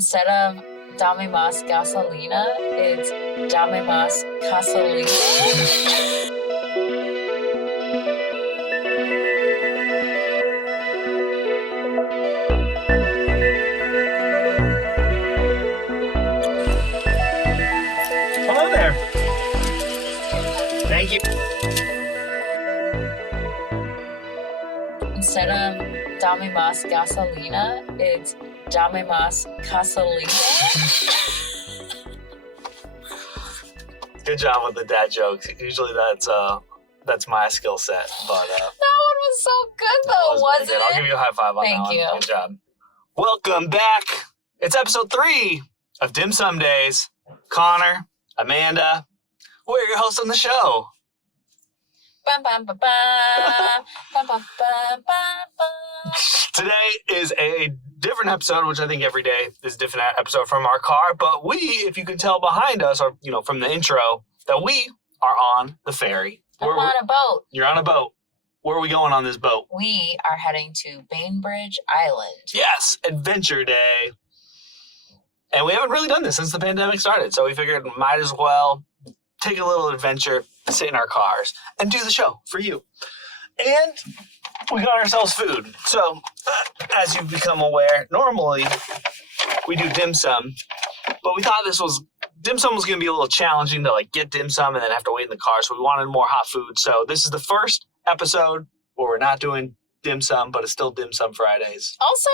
Instead of Dame Más Gasolina, it's Dame Más Casalinga. Hello there. Thank you. Instead of Dame Más Gasolina, it's Dame Más Casalinga. Good job with the dad jokes. Usually that's my skill set, but That one was so good though, wasn't good. it? I'll give you a high five on that one. Thank you. Good job. Welcome back. It's episode 3 of Dim Sum Days. Connor, Amanda, we're your hosts on the show. Bum, bum, bum, bum. Bum, bum, bum, bum, bum. Today is a different episode, which I think every day is a different episode from our car. But we, if you can tell behind us, or from the intro, that we are on the ferry. I'm on a boat. You're on a boat. Where are we going on this boat? We are heading to Bainbridge Island. Yes, Adventure Day. And we haven't really done this since the pandemic started, so we figured might as well take a little adventure, sit in our cars, and do the show for you. And we got ourselves food. So, as you've become aware, normally we do dim sum, but we thought dim sum was going to be a little challenging to get dim sum and then have to wait in the car, so we wanted more hot food. So this is the first episode where we're not doing dim sum, but it's still dim sum Fridays. Also,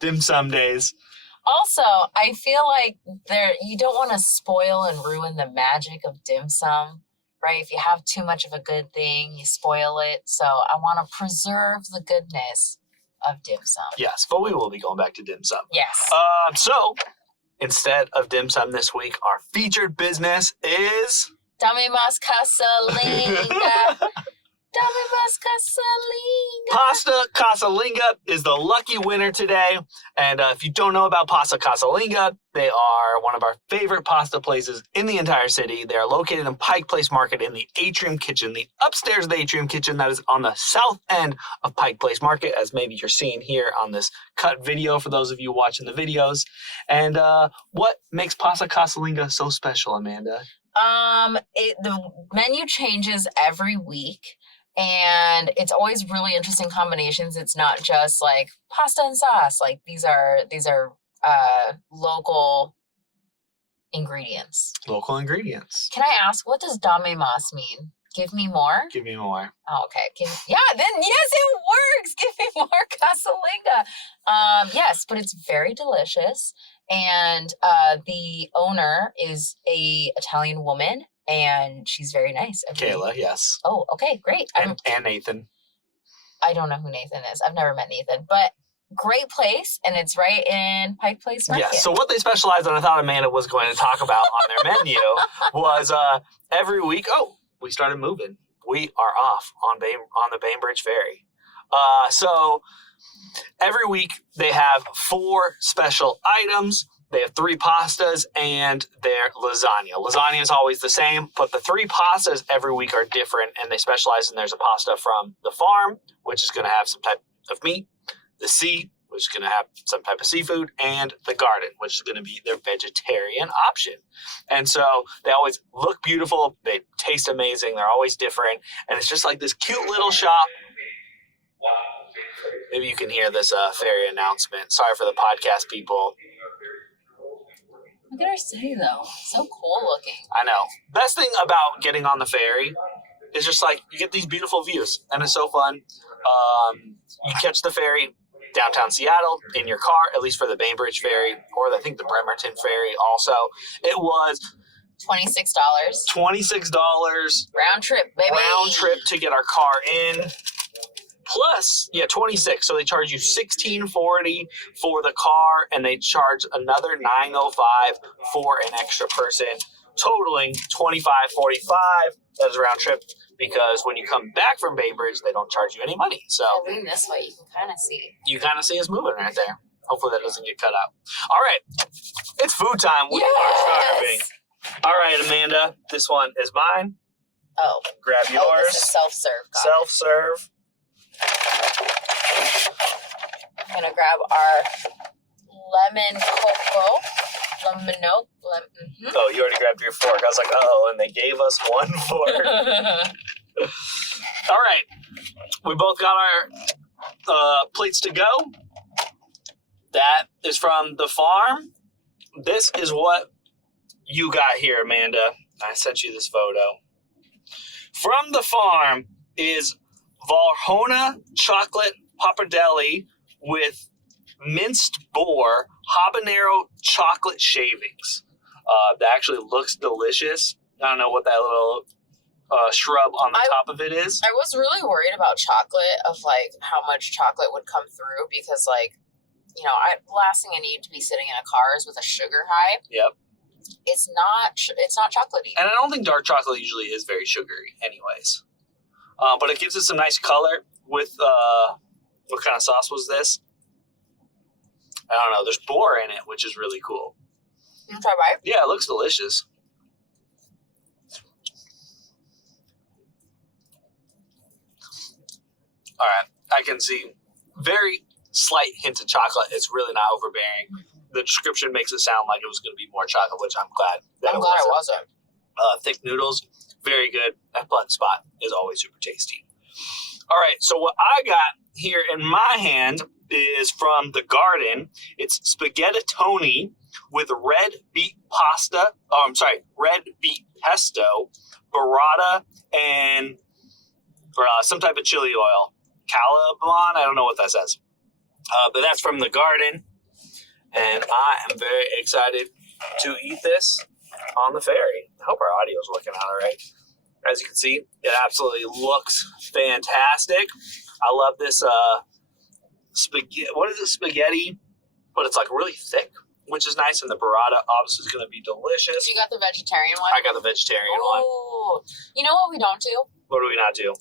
Dim sum days. Also, I feel like you don't want to spoil and ruin the magic of dim sum, right? If you have too much of a good thing, you spoil it. So I want to preserve the goodness of dim sum. Yes, but we will be going back to dim sum. Yes. So instead of dim sum this week, our featured business is Dame Más Casalinga. Dame Más Casalinga. Pasta Casalinga is the lucky winner today. And if you don't know about Pasta Casalinga, they are one of our favorite pasta places in the entire city. They are located in Pike Place Market in the Atrium Kitchen, the upstairs of the Atrium Kitchen that is on the south end of Pike Place Market, as maybe you're seeing here on this cut video for those of you watching the videos. And what makes Pasta Casalinga so special, Amanda? The menu changes every week. And it's always really interesting combinations. It's not just like pasta and sauce. Like these are local ingredients. Local ingredients. Can I ask, what does Dame Más mean? Give me more? Give me more. Oh, okay. Then yes, it works. Give me more Casalinga. Yes, but it's very delicious. And the owner is a Italian woman. And she's very nice. Kayla, yes. Oh, okay, great. And Nathan. I don't know who Nathan is. I've never met Nathan, but great place, and it's right in Pike Place Market. Yeah, so what they specialize in, I thought Amanda was going to talk about on their menu, was every week, we started moving. We are off on the Bainbridge Ferry. So every week they have 4 special items. They have 3 pastas and their lasagna. Lasagna is always the same, but the 3 pastas every week are different, and they specialize in there's a pasta from the farm, which is going to have some type of meat, the sea, which is going to have some type of seafood, and the garden, which is going to be their vegetarian option. And so they always look beautiful. They taste amazing. They're always different. And it's just like this cute little shop. Maybe you can hear this ferry announcement. Sorry for the podcast people. Look at our city, though. So cool looking. I know. Best thing about getting on the ferry is just you get these beautiful views, and it's so fun. You catch the ferry downtown Seattle in your car, at least for the Bainbridge Ferry, or I think the Bremerton Ferry also. It was $26. $26. Round trip, baby. Round trip to get our car in. Plus, $26. So they charge you $16.40 for the car, and they charge another $9.05 for an extra person, totaling $25.45. That is a round trip, because when you come back from Bainbridge, they don't charge you any money. So I'll lean this way, you can kind of see. You kind of see us moving right there. Hopefully that doesn't get cut out. All right, it's food time. We are starving. All right, Amanda, this one is mine. Oh. Grab yours. Oh, this is self-serve. Self-serve. I'm going to grab our lemon cocoa. Oh, you already grabbed your fork. I was like, oh, and they gave us one fork. All right. We both got our plates to go. That is from the farm. This is what you got here, Amanda. I sent you this photo. From the farm is Valrhona chocolate papadeli with minced boar habanero chocolate shavings. That actually looks delicious. I don't know what that little shrub on the top of it is. I was really worried about chocolate, of like how much chocolate would come through, because like, you know, last thing I need to be sitting in a car is with a sugar high. Yep. It's not chocolatey. And I don't think dark chocolate usually is very sugary anyways. But it gives it some nice color with, what kind of sauce was this? I don't know. There's boar in it, which is really cool. You try bite? Yeah, it looks delicious. All right. I can see very slight hint of chocolate. It's really not overbearing. The description makes it sound like it was going to be more chocolate, which I'm glad that I'm glad it wasn't. Thick noodles, very good. That button spot is always super tasty. All right, so what I got here in my hand is from the garden. It's spaghetti Toni with red beet pasta. Oh, I'm sorry, red beet pesto, burrata, and some type of chili oil. Calaban, I don't know what that says. But that's from the garden. And I am very excited to eat this on the ferry. I hope our audio is working out all right. As you can see, it absolutely looks fantastic. I love this spaghetti. What is it? Spaghetti, but it's like really thick, which is nice. And the burrata obviously is going to be delicious. You got the vegetarian one? I got the vegetarian one. Ooh. You know what we don't do? What do we not do?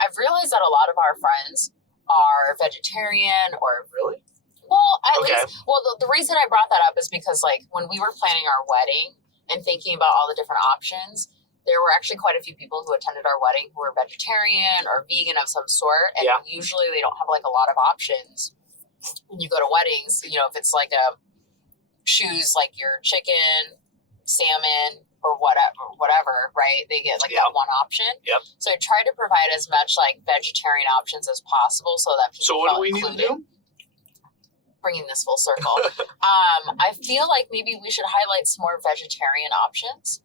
I've realized that a lot of our friends are vegetarian or... Really? Well, at least... Well, the reason I brought that up is because, like, when we were planning our wedding and thinking about all the different options, there were actually quite a few people who attended our wedding who were vegetarian or vegan of some sort. And usually they don't have, like, a lot of options when you go to weddings. You know, if it's like choose, like, your chicken, salmon, or whatever, right? They get like that one option. Yep. So I try to provide as much like vegetarian options as possible so that people So what do we included. need to do? Bringing this full circle. I feel like maybe we should highlight some more vegetarian options.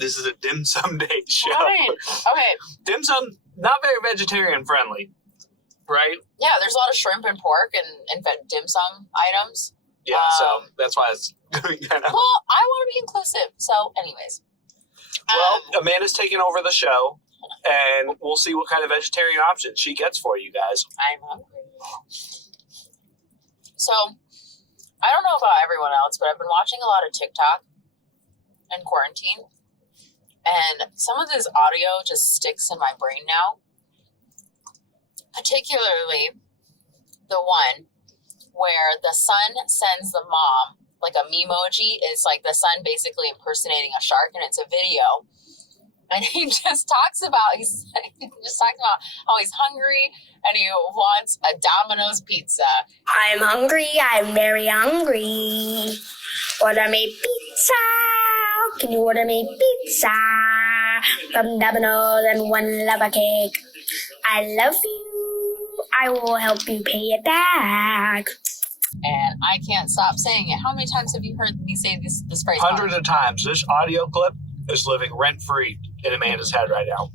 This is a dim sum day show. Right. Okay. Dim sum, not very vegetarian friendly, right? Yeah, there's a lot of shrimp and pork and dim sum items. Yeah, so that's why it's kind of... Well, I want to be inclusive. So, anyways. Well, Amanda's taking over the show, and we'll see what kind of vegetarian options she gets for you guys. I'm hungry. So, I don't know about everyone else, but I've been watching a lot of TikTok in quarantine, and some of this audio just sticks in my brain now. Particularly the one where the son sends the mom like a memoji. It's like the son basically impersonating a shark, and it's a video. And he just talks about how he's hungry and he wants a Domino's pizza. I'm hungry. I'm very hungry. Order me pizza. Can you order me pizza from Domino's and one lava cake? I love you. I will help you pay it back. And I can't stop saying it. How many times have you heard me say this phrase? Hundreds of times. This audio clip is living rent-free in Amanda's head right now.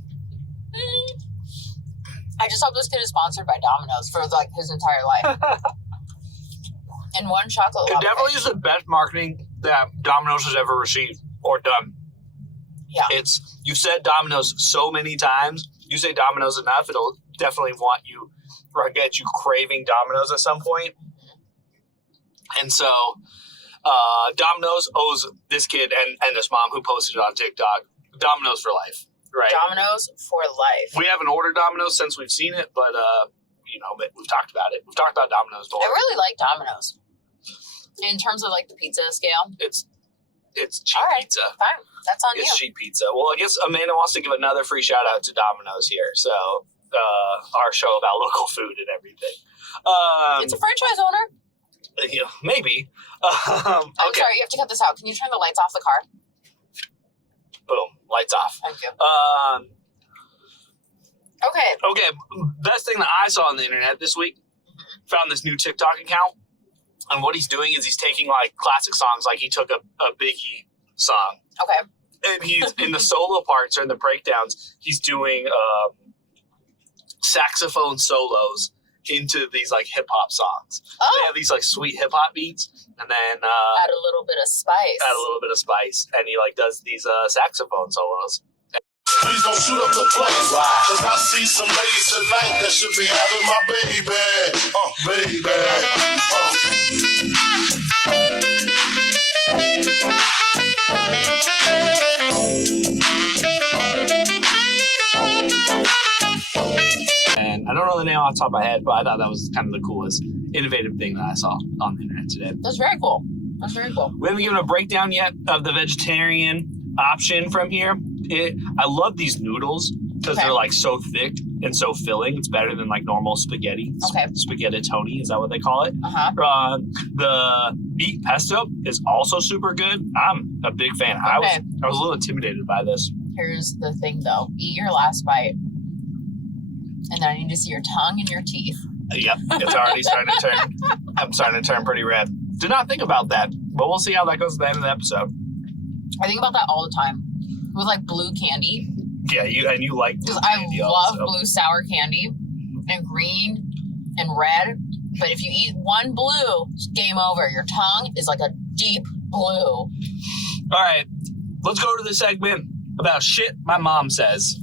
I just hope this kid is sponsored by Domino's for like his entire life. And one chocolate It definitely is the best marketing that Domino's has ever received or done. Yeah. You've said Domino's so many times. You say Domino's enough, it'll definitely want you or get you craving Domino's at some point. And so Domino's owes this kid and this mom who posted it on TikTok Domino's for life, right? Domino's for life. We haven't ordered Domino's since we've seen it, but we've talked about it. We've talked about Domino's before. I really like Domino's. In terms of like the pizza scale, it's cheap pizza. Fine, that's on you. It's cheap pizza. Well, I guess Amanda wants to give another free shout out to Domino's here. So our show about local food and everything. It's a franchise owner. Maybe. I'm Okay. sorry, you have to cut this out. Can you turn the lights off the car? Boom. Lights off. Thank you. Okay. Okay. Best thing that I saw on the internet this week, found this new TikTok account. And what he's doing is he's taking like classic songs, like he took a Biggie song. Okay. And he's in the solo parts or in the breakdowns, he's doing saxophone solos into these like hip hop songs. Oh. They have these like sweet hip hop beats, and then Add a little bit of spice. and he like does these saxophone solos. Please don't shoot up the place. Why? Cause I see some ladies tonight that should be having my baby. And I don't know the name off the top of my head, but I thought that was kind of the coolest, innovative thing that I saw on the internet today. That's very cool. That's very cool. We haven't given a breakdown yet of the vegetarian option from here. I love these noodles because they're like so thick and so filling. It's better than like normal spaghetti. Okay. Spaghetti Toni, is that what they call it? Uh-huh. The beet pesto is also super good. I'm a big fan. I was a little intimidated by this. Here's the thing, though. Eat your last bite. And then I need to see your tongue and your teeth. Yep, it's already starting to turn. I'm starting to turn pretty red. Did not think about that, but we'll see how that goes at the end of the episode. I think about that all the time. With like blue candy. Yeah, you like blue Because I candy love also. blue sour candy. And green and red. But if you eat one blue, it's game over. Your tongue is like a deep blue. All right, let's go to the segment about shit my mom says.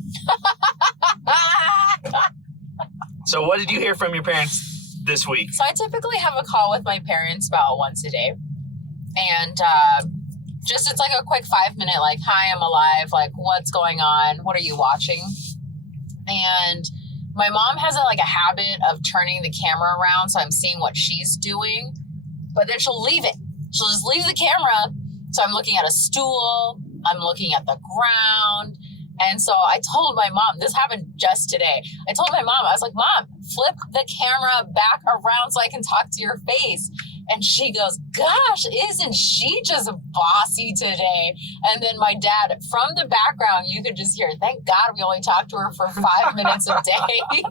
So what did you hear from your parents this week? So I typically have a call with my parents about once a day. And just it's like a quick 5-minute, like, hi, I'm alive. Like, what's going on? What are you watching? And my mom has a habit of turning the camera around, so I'm seeing what she's doing. But then she'll leave it. She'll just leave the camera. So I'm looking at a stool. I'm looking at the ground. And so I told my mom, this happened just today. I told my mom, I was like, Mom, flip the camera back around so I can talk to your face. And she goes, gosh, isn't she just bossy today? And then my dad, from the background, you could just hear, thank God we only talked to her for 5 minutes a day.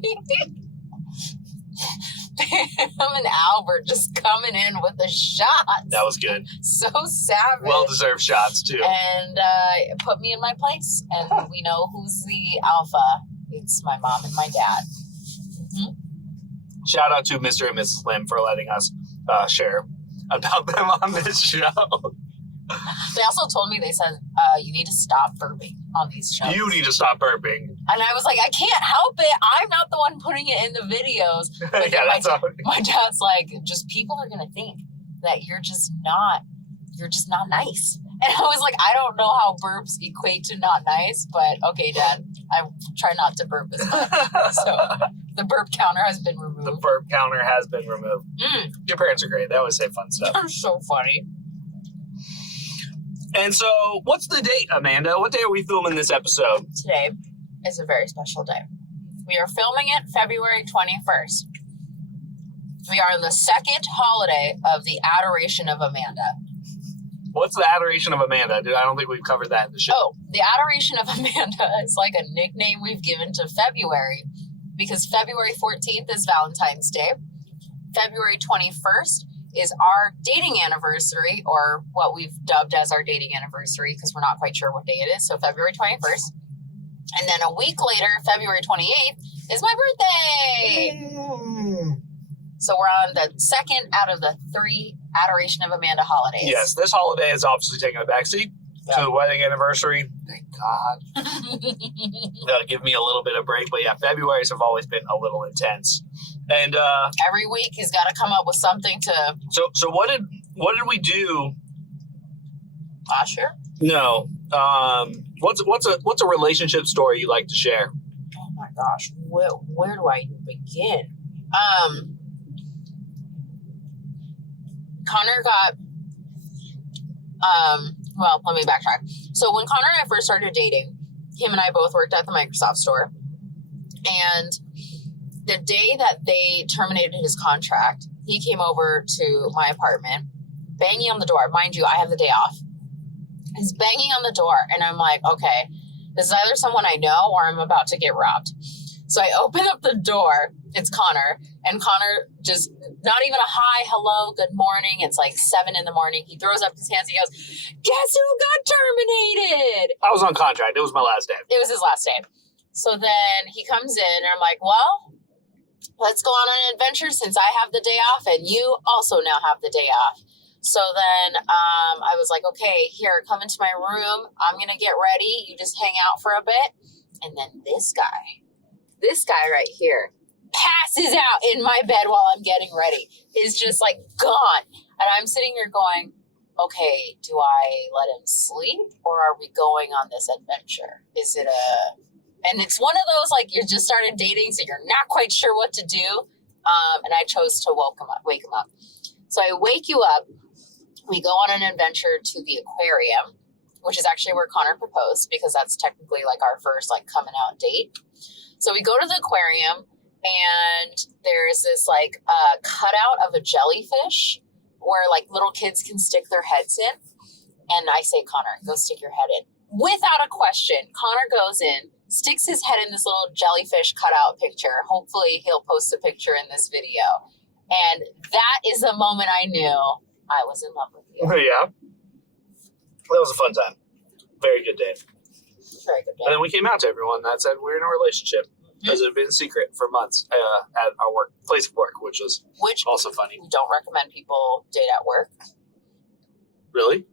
Him and Albert just coming in with the shots. That was good. So savage. Well-deserved shots, too. And put me in my place. And we know who's the alpha. It's my mom and my dad. Mm-hmm. Shout out to Mr. and Mrs. Lim for letting us share about them on this show. They also told me, they said, you need to stop burping on these shows. You need to stop burping. And I was like, I can't help it. I'm not the one putting it in the videos. But Yeah, that's all. my dad's like, just people are going to think that you're just not nice. And I was like, I don't know how burps equate to not nice, but okay, Dad, I try not to burp as much. So the burp counter has been removed. The burp counter has been removed. Your parents are great. They always say fun stuff. They're so funny. And so, what's the date, Amanda? What day are we filming this episode? Today is a very special day. We are filming it February 21st. We are on the second holiday of the Adoration of Amanda. What's the Adoration of Amanda? I don't think we've covered that in the show. Oh, the Adoration of Amanda is like a nickname we've given to February because February 14th is Valentine's Day. February 21st is our dating anniversary, or what we've dubbed as our dating anniversary because we're not quite sure what day it is. So February 21st. And then a week later, February 28th, is my birthday. So we're on the second out of the 3 Adoration of Amanda holidays. Yes, this holiday is obviously taking a backseat to the wedding anniversary. Thank God. That'll give me a little bit of break. But yeah, Februaries have always been a little intense. And every week he's got to come up with something to. So what did we do? Sure. No. What's a relationship story you like to share? Oh my gosh, where do I begin? Connor got. Well, let me backtrack. So when Connor and I first started dating, him and I both worked at the Microsoft store, and the day that they terminated his contract, he came over to my apartment, banging on the door. Mind you, I have the day off. He's banging on the door, and I'm like, okay, this is either someone I know or I'm about to get robbed. So I open up the door. It's Connor, and Connor just, not even a hi, hello, good morning. It's like 7 a.m. He throws up his hands. He goes, guess who got terminated? I was on contract. It was my last day. It was his last day. So then he comes in, and I'm like, well, let's go on an adventure since I have the day off, and you also now have the day off. So then I was like, okay, here, come into my room. I'm going to get ready. You just hang out for a bit. And then this guy right here passes out in my bed while I'm getting ready. Is just like gone. And I'm sitting here going, okay, do I let him sleep or are we going on this adventure? Is it and it's one of those, like, you just started dating, so you're not quite sure what to do. And I chose to wake him up. So I wake you up. We go on an adventure to the aquarium, which is actually where Connor proposed, because that's technically like our first like coming out date. So we go to the aquarium, and there's this like cutout of a jellyfish where like little kids can stick their heads in. And I say, Connor, go stick your head in. Without a question, Connor goes in, sticks his head in this little jellyfish cutout picture. Hopefully he'll post a picture in this video. And that is the moment I knew I was in love with you. Yeah. That was a fun time. Very good day. Very good day. And then we came out to everyone that said we're in a relationship, because it had been secret for months at our place of work, which was also funny. We don't recommend people date at work. Really?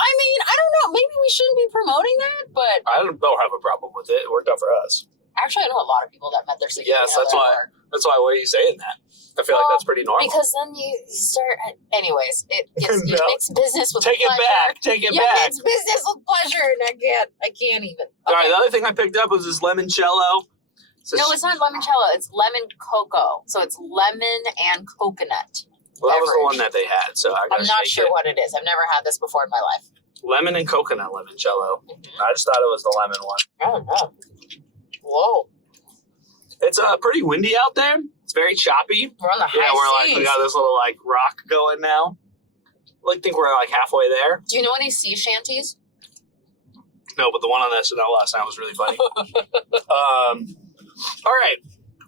I mean, I don't know. Maybe we shouldn't be promoting that, but I don't have a problem with it. It worked out for us. actually, I know a lot of people that met their significant Yes, that's other at why. work. That's why. Why are you saying that? I feel like that's pretty normal. Because then you start. Anyways, it No. mix business with Take it pleasure. back. Take it Yeah, back. it's business with pleasure, and I can't even. Okay. All right. The other thing I picked up was this limoncello. No, it's not limoncello. It's lemon cocoa. So it's lemon and coconut. Well, that was the beverage. one that they had. So I got. I'm not sure what it is. I've never had this before in my life. Lemon and coconut limoncello. I just thought it was the lemon one. Oh no! Whoa! It's pretty windy out there. It's very choppy. We're on the high Yeah, we're seas. we got this little rock going now. I think we're halfway there. Do you know any sea shanties? No, but the one on this last night was really funny. All right,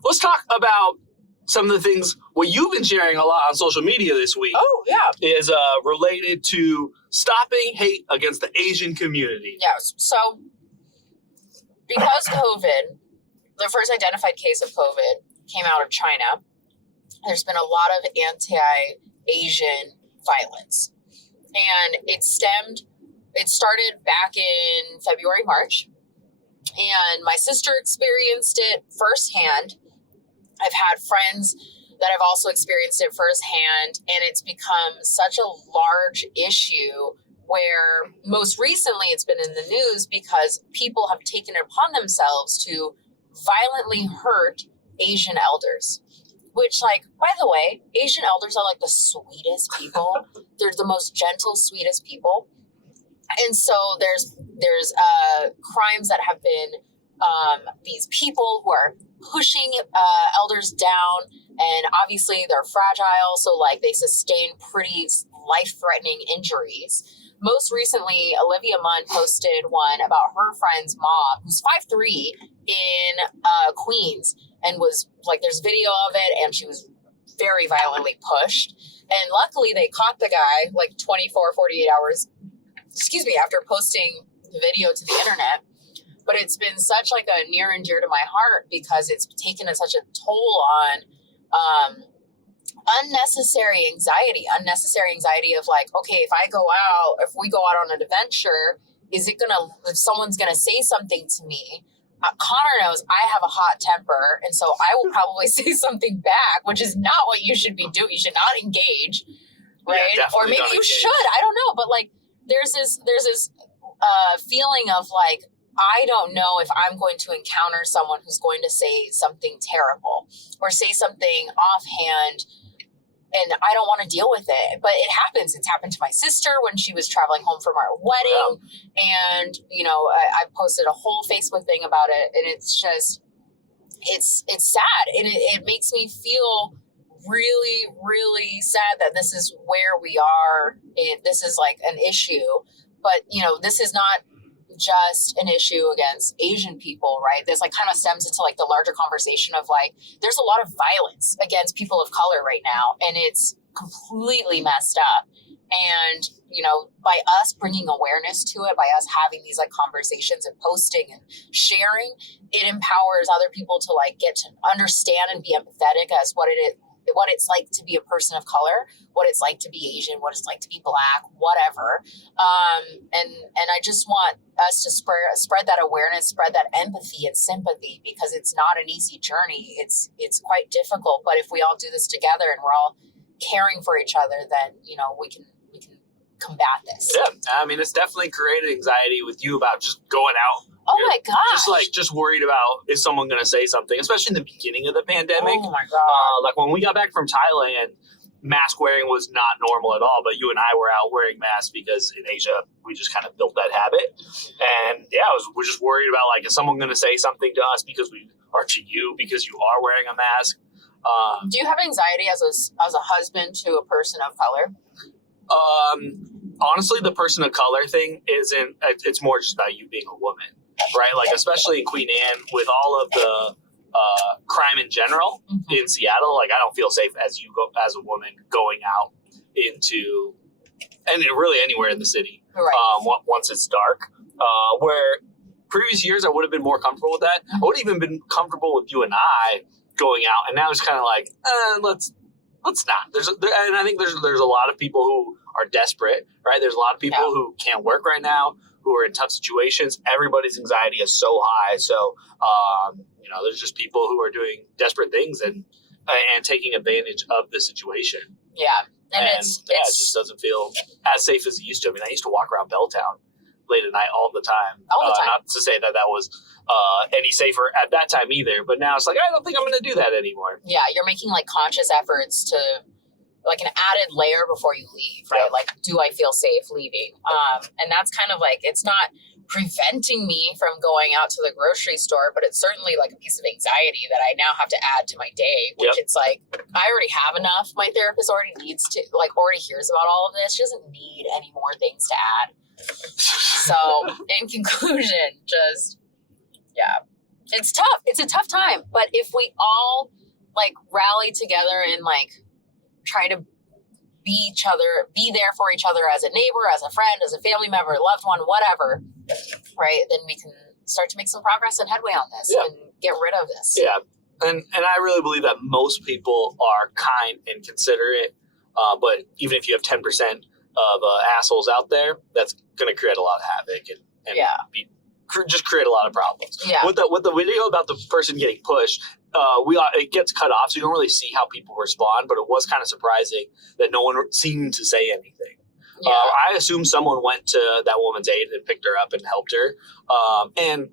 let's talk about some of the things. What you've been sharing a lot on social media this week Oh yeah. is related to stopping hate against the Asian community. Yes. So because COVID, the first identified case of COVID came out of China, there's been a lot of anti-Asian violence. And it started back in February, March. And my sister experienced it firsthand. I've had friends that have also experienced it firsthand. And it's become such a large issue where most recently it's been in the news because people have taken it upon themselves to violently hurt Asian elders, which, by the way, Asian elders are the sweetest people. They're the most gentle, sweetest people. And so there's crimes that have been these people who are pushing elders down, and obviously they're fragile, so they sustain pretty life-threatening injuries. Most recently, Olivia Munn posted one about her friend's mom, who's 5'3", in Queens, and was there's video of it, and she was very violently pushed. And luckily, they caught the guy 48 hours, after posting the video to the internet. But it's been such a near and dear to my heart because it's taken such a toll on unnecessary anxiety of okay, if we go out on an adventure, if someone's gonna say something to me, Connor knows I have a hot temper, and so I will probably say something back, which is not what you should be doing. You should not engage, right? Yeah, Or maybe you should. I don't know, but there's this feeling of I don't know if I'm going to encounter someone who's going to say something terrible or say something offhand, and I don't want to deal with it. But it happens. It's happened to my sister when she was traveling home from our wedding. Wow. And, I posted a whole Facebook thing about it. And it's just, it's sad. And it makes me feel really, really sad that this is where we are. This is like an issue, but this is not just an issue against Asian people, right? This like kind of stems into like the larger conversation of like, there's a lot of violence against people of color right now, and it's completely messed up. And, by us bringing awareness to it, by us having these like conversations and posting and sharing, it empowers other people to like get to understand and be empathetic as what it's like to be a person of color, what it's like to be Asian, what it's like to be Black, whatever. And I just want us to spread that awareness, spread that empathy and sympathy, because it's not an easy journey. It's quite difficult, but if we all do this together and we're all caring for each other, then, we can combat this. Yeah, I mean, it's definitely created anxiety with you about just going out. Oh my gosh. Just worried about, is someone going to say something, especially in the beginning of the pandemic. Oh my God. Like when we got back from Thailand, mask wearing was not normal at all, but you and I were out wearing masks because in Asia, we just kind of built that habit. And yeah, we're just worried about like, is someone going to say something to us because to you because you are wearing a mask? Do you have anxiety as a husband to a person of color? Honestly, the person of color thing it's more just about you being a woman, right? Like, especially in Queen Anne with all of the crime in general in Seattle, like I don't feel safe as a woman going out into, and really anywhere in the city, right. Once it's dark, where previous years I would have been more comfortable with that. I would have even been comfortable with you and I going out, and now it's kind of like, let's not. And I think there's a lot of people who are desperate, right? There's a lot of people who can't work right now, who are in tough situations. Everybody's anxiety is so high. So, there's just people who are doing desperate things and taking advantage of the situation. Yeah. And it just doesn't feel as safe as it used to. I mean, I used to walk around Belltown late at night all the time. Not to say that was any safer at that time either, but now it's like, I don't think I'm going to do that anymore. Yeah, you're making like conscious efforts to like an added layer before you leave, right? Yeah. Like, do I feel safe leaving? And that's kind of like, it's not preventing me from going out to the grocery store, but it's certainly like a piece of anxiety that I now have to add to my day, which it's like, I already have enough. My therapist already hears about all of this. She doesn't need any more things to add. So in conclusion, it's tough. It's a tough time, but if we all like rally together and like try to be there for each other as a neighbor, as a friend, as a family member, loved one, whatever, right? Then we can start to make some progress and headway on this and get rid of this. Yeah. And I really believe that most people are kind and considerate, but even if you have 10% of assholes out there, that's going to create a lot of havoc and just create a lot of problems. Yeah. With the video about the person getting pushed, it gets cut off, so you don't really see how people respond, but it was kind of surprising that no one seemed to say anything. Yeah. I assume someone went to that woman's aid and picked her up and helped her. And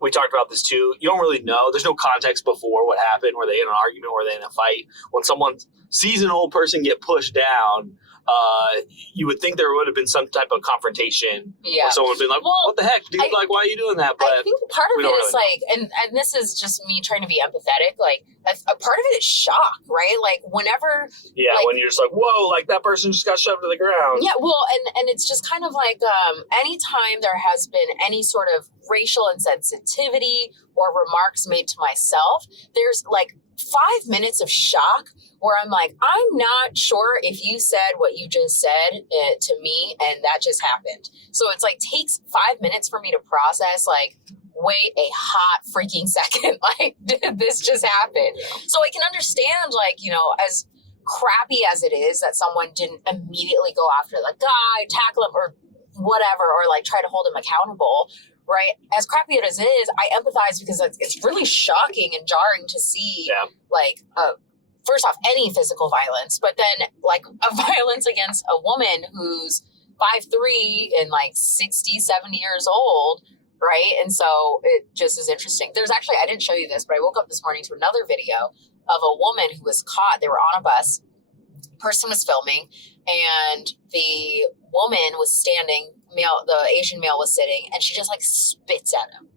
we talked about this too. You don't really know. There's no context before what happened. Were they in an argument? Were they in a fight? When someone sees an old person get pushed down, you would think there would have been some type of confrontation. Yeah. Where someone would be like, what the heck, dude? Like, why are you doing that? But I think part of it is like, and this is just me trying to be empathetic, like, a part of it is shock, right? Like, whenever... Yeah, like, when you're just like, whoa, like, that person just got shoved to the ground. Yeah, well, and it's just kind of like, anytime there has been any sort of racial insensitivity or remarks made to myself, there's, like, 5 minutes of shock where I'm like, I'm not sure if you said what you just said to me and that just happened. So it's like takes 5 minutes for me to process, like, wait a hot freaking second, like, did this just happen? So I can understand, like, you know, as crappy as it is that someone didn't immediately go after the guy, tackle him or whatever, or like try to hold him accountable. Right. As crappy as it is, I empathize because it's really shocking and jarring to see, like, first off, any physical violence, but then like a violence against a woman who's 5'3" and like 60, 70 years old. Right. And so it just is interesting. There's actually, I didn't show you this, but I woke up this morning to another video of a woman who was caught. They were on a bus. Person was filming, and the woman was standing. The Asian male was sitting, and she just like spits at him.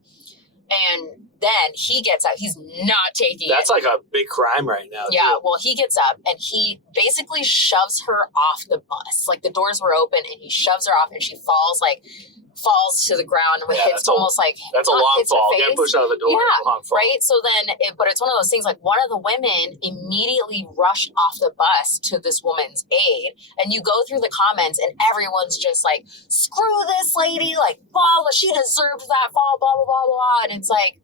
And then he gets out. He's not taking it. That's like a big crime right now. Yeah, too. well, he gets up and he basically shoves her off the bus. Like the doors were open and he shoves her off and she falls to the ground and hits almost like that's a long fall. Getting pushed out of the door. Yeah, is a long fall. right. So then, but it's one of those things. Like one of the women immediately rushed off the bus to this woman's aid, and you go through the comments and everyone's just like, "Screw this lady!" Like, blah, she deserved that fall. Blah blah blah blah. And it's like,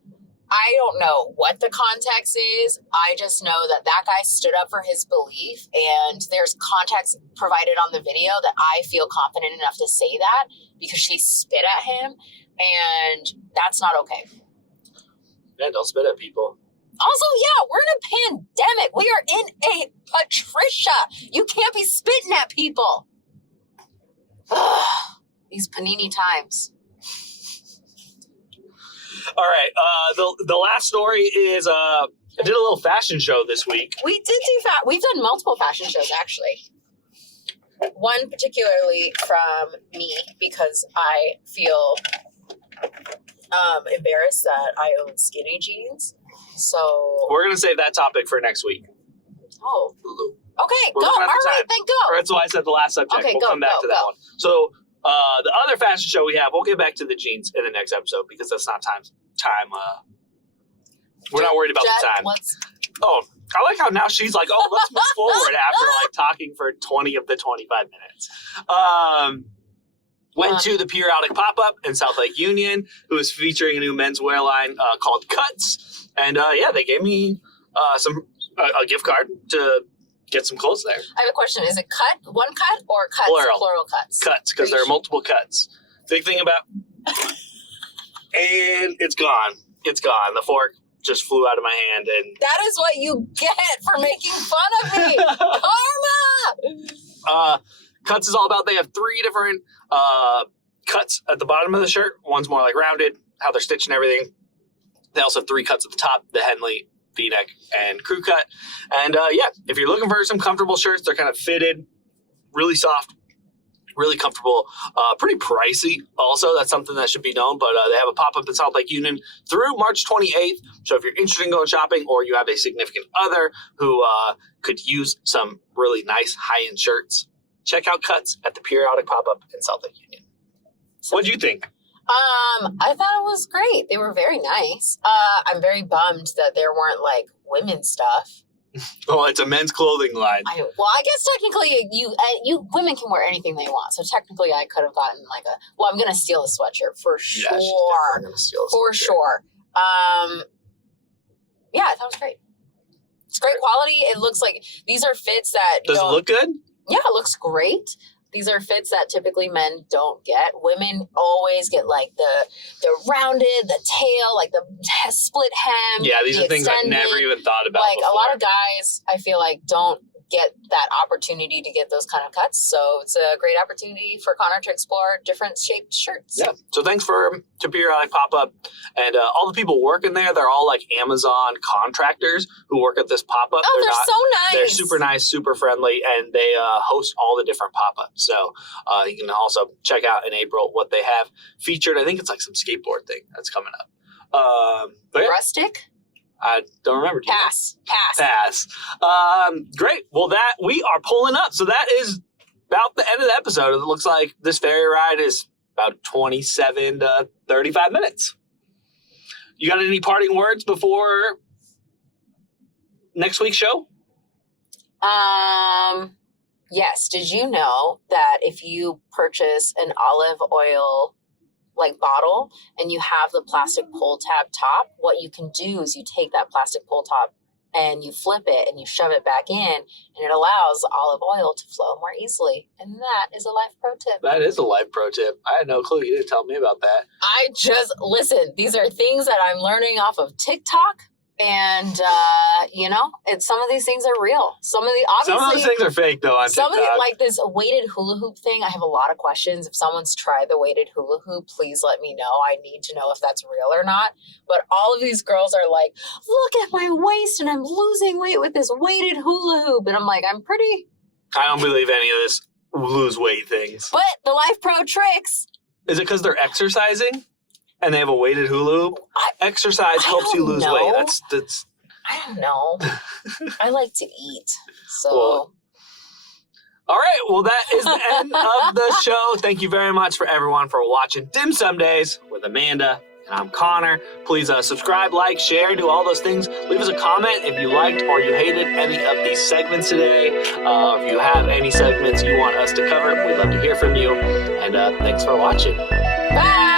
I don't know what the context is. I just know that guy stood up for his belief, and there's context provided on the video that I feel confident enough to say that because she spit at him, and that's not okay. Yeah, don't spit at people. Also, yeah, we're in a pandemic. We are in a Patricia. You can't be spitting at people. Ugh, these panini times. All right. The last story is I did a little fashion show this week. We did do we've done multiple fashion shows, actually. One particularly from me because I feel embarrassed that I own skinny jeans. So We're gonna save that topic for next week. oh, okay, We're go. looking All at the right, time. then go. That's why I said the last subject. Okay, we'll go, come back to that go. one. So the other fashion show we have, we'll get back to the jeans in the next episode because that's not time. We're not worried about the time. Oh, I like how now she's like, oh, let's move forward after like talking for 20 of the 25 minutes. Went to the periodic pop-up in South Lake Union, who is featuring a new menswear line called Cuts. And they gave me a gift card to get some clothes there. I have a question. Is it one cut or cuts? Plural cuts. Cuts, because there are multiple cuts. Big thing about... And it's gone. It's gone. The fork just flew out of my hand. And that is what you get for making fun of me. Karma! Cuts is all about, they have 3 different cuts at the bottom of the shirt. One's more like rounded, how they're stitching everything. They also have 3 cuts at the top, the Henley, V-neck, and crew cut. And if you're looking for some comfortable shirts, they're kind of fitted, really soft, really comfortable, pretty pricey also. That's something that should be known, but they have a pop-up in South Lake Union through March 28th. So if you're interested in going shopping or you have a significant other who could use some really nice high-end shirts, check out Cuts at the periodic pop-up in South Lake Union. What'd you think? I thought it was great. They were very nice. I'm very bummed that there weren't like women's stuff. Oh, it's a men's clothing line. I guess technically you women can wear anything they want. So technically I could have gotten like I'm going to steal a sweatshirt for sure. Yeah, she's definitely gonna steal a for sweatshirt. sure. Yeah, I thought it was great. It's great quality. It looks like these are fits that Does it look good? Yeah, it looks great. These are fits that typically men don't get. Women always get like the rounded, the tail, like the split hem. Yeah, these the are things I extended. never even thought about Like before. a lot of guys, I feel like don't get that opportunity to get those kind of cuts. So it's a great opportunity for Connor to explore different shaped shirts. Yeah. So thanks to Periodic Pop-Up. And all the people working there, they're all like Amazon contractors who work at this pop-up. Oh, they're so nice. They're super nice, super friendly, and they host all the different pop-ups. So you can also check out in April what they have featured. I think it's like some skateboard thing that's coming up. But yeah, Rustic? I don't remember. Pass. Great. Well, that we are pulling up. So that is about the end of the episode. It looks like this ferry ride is about 27 to 35 minutes. You got any parting words before next week's show? Yes. Did you know that if you purchase an olive oil like bottle and you have the plastic pull tab top, what you can do is you take that plastic pull top and you flip it and you shove it back in, and it allows the olive oil to flow more easily. And that is a life pro tip. That is a life pro tip. I had no clue. You didn't tell me about that. Listen, these are things that I'm learning off of TikTok. And, it's some of these things are real. Some of those things are fake, though, on TikTok. Like this weighted hula hoop thing, I have a lot of questions. If someone's tried the weighted hula hoop, please let me know. I need to know if that's real or not. But all of these girls are like, look at my waist and I'm losing weight with this weighted hula hoop. And I'm like, I don't believe any of this lose weight things. But the Life Pro tricks. Is it because they're exercising? And they have a weighted hula hoop. Exercise helps you lose weight. That's. I don't know. I like to eat, so. Well, all right. Well, that is the end of the show. Thank you very much for everyone for watching Dim Sum Days with Amanda. And I'm Connor. Please subscribe, like, share, do all those things. Leave us a comment if you liked or you hated any of these segments today. If you have any segments you want us to cover, we'd love to hear from you. And thanks for watching. Bye!